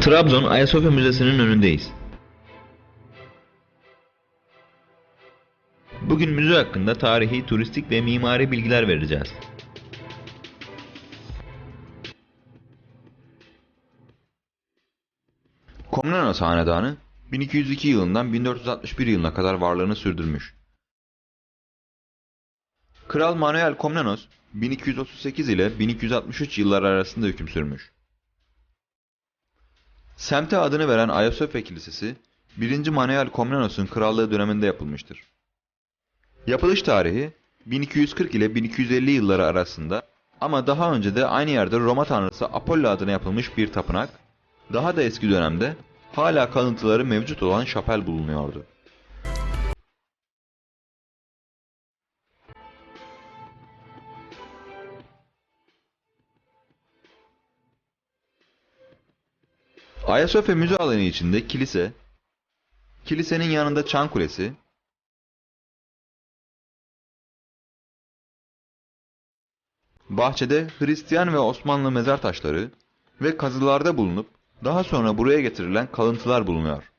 Trabzon Ayasofya Müzesi'nin önündeyiz. Bugün müze hakkında tarihi, turistik ve mimari bilgiler vereceğiz. Komnenos Hanedanı 1202 yılından 1461 yılına kadar varlığını sürdürmüş. Kral Manuel Komnenos 1238 ile 1263 yılları arasında hüküm sürmüş. Semte adını veren Ayasofya Kilisesi 1. Manuel Komnenos'un krallığı döneminde yapılmıştır. Yapılış tarihi 1240 ile 1250 yılları arasında ama daha önce de aynı yerde Roma tanrısı Apollo adına yapılmış bir tapınak, daha da eski dönemde hala kalıntıları mevcut olan şapel bulunuyordu. Ayasofya Müze alanı içinde kilise, kilisenin yanında Çan Kulesi, bahçede Hristiyan ve Osmanlı mezar taşları ve kazılarda bulunup daha sonra buraya getirilen kalıntılar bulunuyor.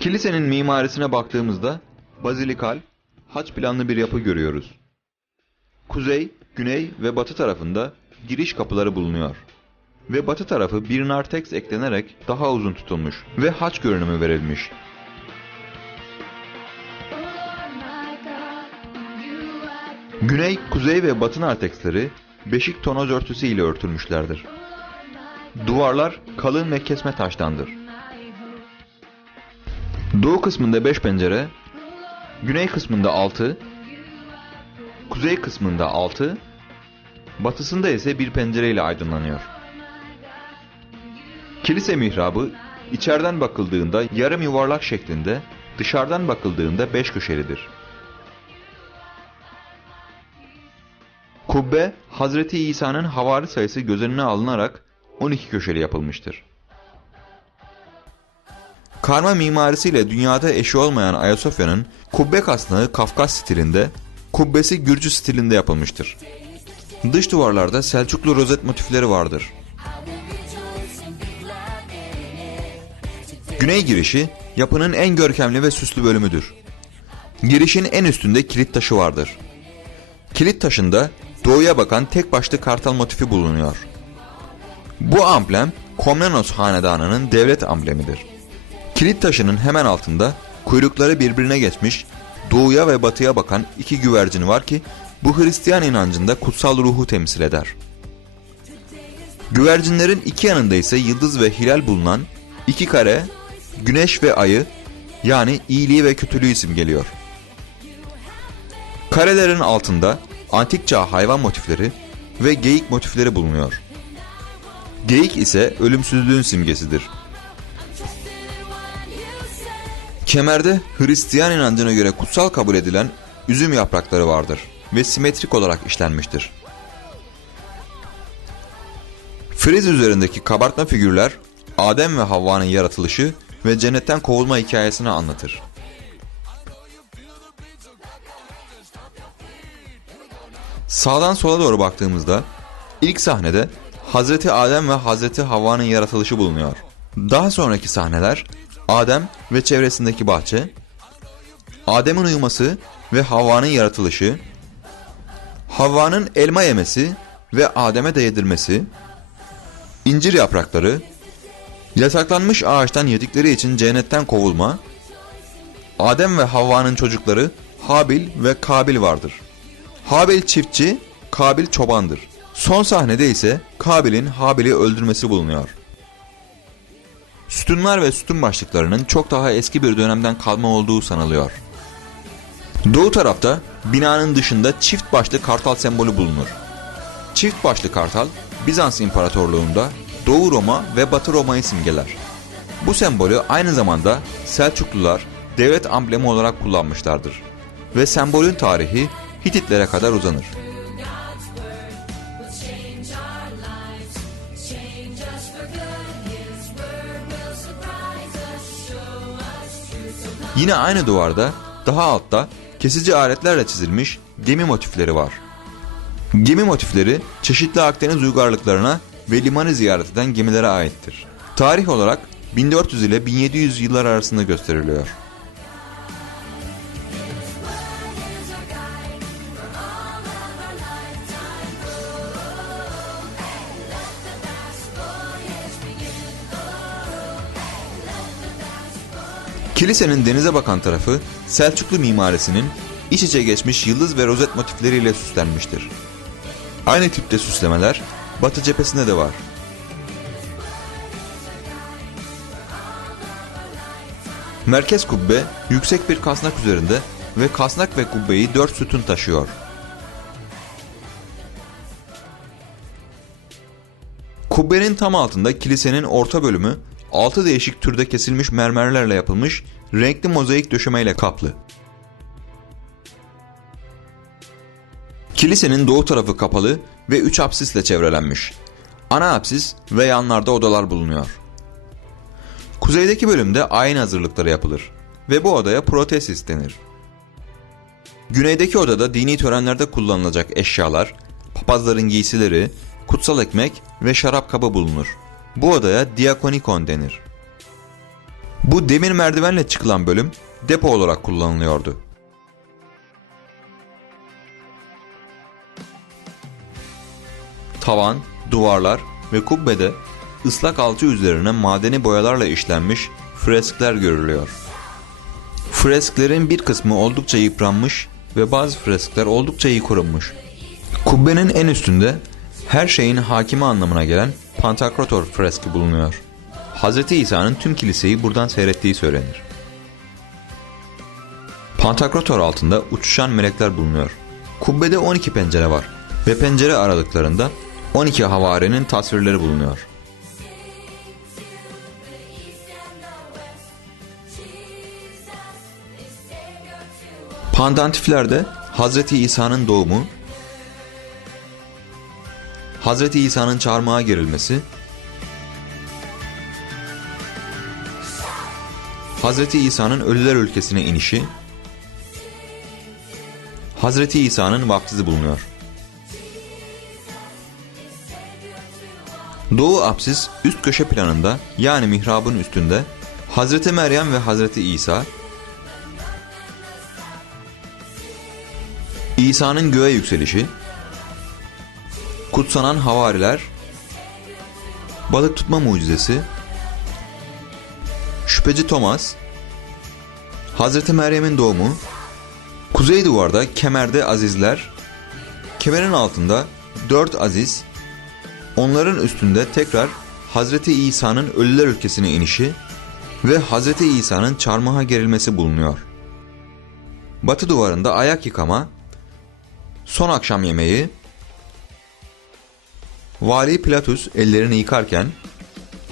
Kilisenin mimarisine baktığımızda bazilikal, haç planlı bir yapı görüyoruz. Kuzey, güney ve batı tarafında giriş kapıları bulunuyor. Ve batı tarafı bir narteks eklenerek daha uzun tutulmuş ve haç görünümü verilmiş. Güney, kuzey ve batı narteksleri beşik tonoz örtüsü ile örtülmüşlerdir. Duvarlar kalın ve kesme taştandır. Doğu kısmında 5 pencere, güney kısmında 6, kuzey kısmında 6, batısında ise bir pencere ile aydınlanıyor. Kilise mihrabı içeriden bakıldığında yarım yuvarlak şeklinde, dışarıdan bakıldığında 5 köşelidir. Kubbe, Hazreti İsa'nın havari sayısı göz önüne alınarak 12 köşeli yapılmıştır. Karma mimarisiyle dünyada eşi olmayan Ayasofya'nın kubbe kasnağı Kafkas stilinde, kubbesi Gürcü stilinde yapılmıştır. Dış duvarlarda Selçuklu rozet motifleri vardır. Güney girişi yapının en görkemli ve süslü bölümüdür. Girişin en üstünde kilit taşı vardır. Kilit taşında doğuya bakan tek başlı kartal motifi bulunuyor. Bu amblem Komnenos Hanedanı'nın devlet amblemidir. Kilit taşının hemen altında kuyrukları birbirine geçmiş doğuya ve batıya bakan iki güvercin var ki bu Hristiyan inancında kutsal ruhu temsil eder. Güvercinlerin iki yanında ise yıldız ve hilal bulunan iki kare, güneş ve ayı yani iyiliği ve kötülüğü simgeliyor. Karelerin altında antik çağ hayvan motifleri ve geyik motifleri bulunuyor. Geyik ise ölümsüzlüğün simgesidir. Kemerde Hristiyan inancına göre kutsal kabul edilen üzüm yaprakları vardır ve simetrik olarak işlenmiştir. Friz üzerindeki kabartma figürler Adem ve Havva'nın yaratılışı ve cennetten kovulma hikayesini anlatır. Sağdan sola doğru baktığımızda ilk sahnede Hazreti Adem ve Hazreti Havva'nın yaratılışı bulunuyor. Daha sonraki sahneler Adem ve çevresindeki bahçe, Adem'in uyuması ve Havva'nın yaratılışı, Havva'nın elma yemesi ve Adem'e de yedirmesi, incir yaprakları, yasaklanmış ağaçtan yedikleri için cennetten kovulma, Adem ve Havva'nın çocukları Habil ve Kabil vardır. Habil çiftçi, Kabil çobandır. Son sahnede ise Kabil'in Habil'i öldürmesi bulunuyor. Sütunlar ve sütun başlıklarının çok daha eski bir dönemden kalma olduğu sanılıyor. Doğu tarafta binanın dışında çift başlı kartal sembolü bulunur. Çift başlı kartal Bizans İmparatorluğu'nda Doğu Roma ve Batı Roma'yı simgeler. Bu sembolü aynı zamanda Selçuklular devlet amblemi olarak kullanmışlardır ve sembolün tarihi Hititlere kadar uzanır. Yine aynı duvarda daha altta kesici aletlerle çizilmiş gemi motifleri var. Gemi motifleri çeşitli Akdeniz uygarlıklarına ve limanı ziyaret eden gemilere aittir. Tarih olarak 1400 ile 1700 yıllar arasında gösteriliyor. Kilisenin denize bakan tarafı Selçuklu mimarisinin iç içe geçmiş yıldız ve rozet motifleriyle süslenmiştir. Aynı tipte süslemeler batı cephesinde de var. Merkez kubbe yüksek bir kasnak üzerinde ve kasnak ve kubbeyi 4 sütun taşıyor. Kubbenin tam altında kilisenin orta bölümü 6 değişik türde kesilmiş mermerlerle yapılmış renkli mozaik döşemeyle kaplı. Kilisenin doğu tarafı kapalı ve 3 apsisle çevrelenmiş. Ana apsis ve yanlarda odalar bulunuyor. Kuzeydeki bölümde ayin hazırlıkları yapılır ve bu odaya protesis denir. Güneydeki odada dini törenlerde kullanılacak eşyalar, papazların giysileri, kutsal ekmek ve şarap kabı bulunur. Bu odaya diakonikon denir. Bu demir merdivenle çıkılan bölüm depo olarak kullanılıyordu. Tavan, duvarlar ve kubbede ıslak alçı üzerine madeni boyalarla işlenmiş freskler görülüyor. Fresklerin bir kısmı oldukça yıpranmış ve bazı freskler oldukça iyi korunmuş. Kubbenin en üstünde her şeyin hakimi anlamına gelen Pantokrator freski bulunuyor. Hz. İsa'nın tüm kiliseyi buradan seyrettiği söylenir. Pantokrator altında uçuşan melekler bulunuyor. Kubbede 12 pencere var ve pencere aralıklarında 12 havarinin tasvirleri bulunuyor. Pandantiflerde Hz. İsa'nın doğumu, Hz. İsa'nın çarmıha gerilmesi, Hz. İsa'nın ölüler ülkesine inişi, Hz. İsa'nın vaftizi bulunuyor. Doğu apsis üst köşe planında yani mihrabın üstünde Hz. Meryem ve Hz. İsa, İsa'nın göğe yükselişi, kutsanan havariler, balık tutma mucizesi, şüpheci Thomas, Hz. Meryem'in doğumu, kuzey duvarda kemerde azizler, kemerin altında 4 aziz, onların üstünde tekrar Hz. İsa'nın ölüler ülkesine inişi ve Hz. İsa'nın çarmıha gerilmesi bulunuyor. Batı duvarında ayak yıkama, son akşam yemeği, Vali Pilatus ellerini yıkarken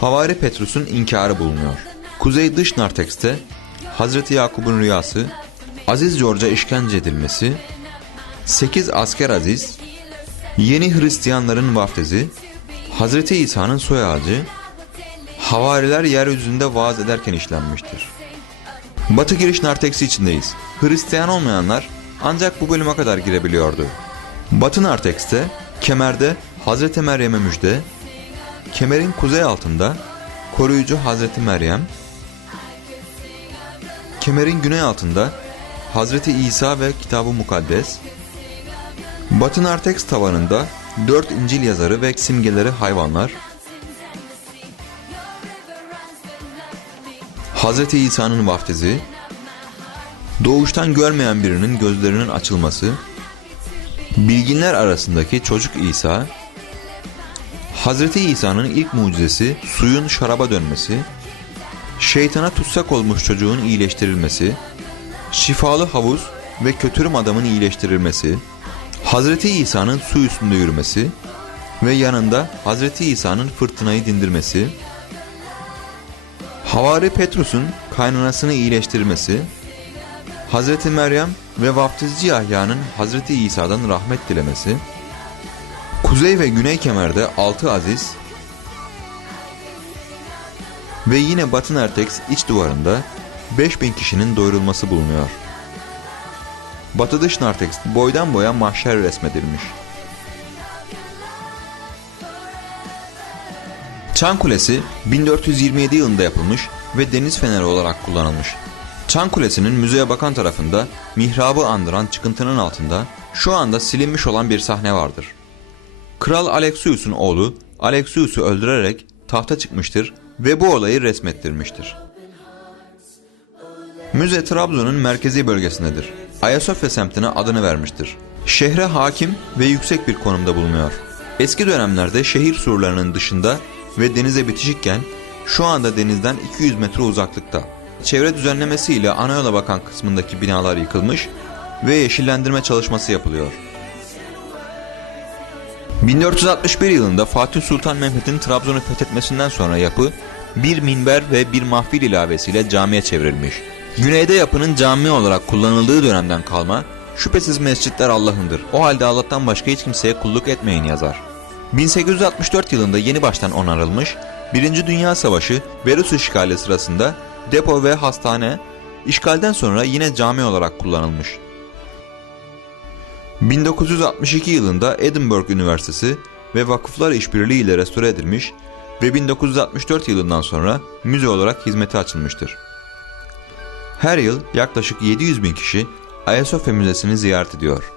Havari Petrus'un inkarı bulunuyor. Kuzey dış nartekste Hz. Yakup'un rüyası, Aziz George'a işkence edilmesi, 8 asker aziz, yeni Hristiyanların vaftizi, Hz. İsa'nın soy ağacı, havariler yeryüzünde vaaz ederken işlenmiştir. Batı giriş narteksi içindeyiz. Hristiyan olmayanlar ancak bu bölüme kadar girebiliyordu. Batı nartekste, kemerde Hz. Meryem'e müjde, kemerin kuzey altında koruyucu Hz. Meryem, kemerin güney altında Hz. İsa ve Kitab-ı Mukaddes, Batı narteks tavanında 4 İncil yazarı ve simgeleri hayvanlar, Hz. İsa'nın vaftizi, doğuştan görmeyen birinin gözlerinin açılması, bilginler arasındaki çocuk İsa, Hz. İsa'nın ilk mucizesi suyun şaraba dönmesi, şeytana tutsak olmuş çocuğun iyileştirilmesi, şifalı havuz ve kötürüm adamın iyileştirilmesi, Hz. İsa'nın su üstünde yürümesi ve yanında Hz. İsa'nın fırtınayı dindirmesi, Havari Petrus'un kaynanasını iyileştirmesi, Hz. Meryem ve vaftizci Yahya'nın Hz. İsa'dan rahmet dilemesi, kuzey ve güney kemerde 6 aziz ve yine Batı narteks iç duvarında 5000 kişinin doyurulması bulunuyor. Batı dış nartekste boydan boya mahşer resmedilmiş. Çan Kulesi 1427 yılında yapılmış ve deniz feneri olarak kullanılmış. Çan Kulesi'nin müzeye bakan tarafında mihrabı andıran çıkıntının altında şu anda silinmiş olan bir sahne vardır. Kral Alexius'un oğlu Alexius'u öldürerek tahta çıkmıştır ve bu olayı resmettirmiştir. Müze Trabzon'un merkezi bölgesindedir. Ayasofya semtine adını vermiştir. Şehre hakim ve yüksek bir konumda bulunuyor. Eski dönemlerde şehir surlarının dışında ve denize bitişikken şu anda denizden 200 metre uzaklıkta. Çevre düzenlemesiyle ana yola bakan kısmındaki binalar yıkılmış ve yeşillendirme çalışması yapılıyor. 1461 yılında Fatih Sultan Mehmet'in Trabzon'u fethetmesinden sonra yapı bir minber ve bir mahfil ilavesiyle camiye çevrilmiş. Güneyde yapının cami olarak kullanıldığı dönemden kalma, şüphesiz mescitler Allah'ındır. O halde Allah'tan başka hiç kimseye kulluk etmeyin yazar. 1864 yılında yeni baştan onarılmış, 1. Dünya Savaşı ve Rus işgali sırasında depo ve hastane, işgalden sonra yine cami olarak kullanılmış. 1962 yılında Edinburgh Üniversitesi ve vakıflar işbirliği ile restore edilmiş ve 1964 yılından sonra müze olarak hizmete açılmıştır. Her yıl yaklaşık 700 bin kişi Ayasofya Müzesi'ni ziyaret ediyor.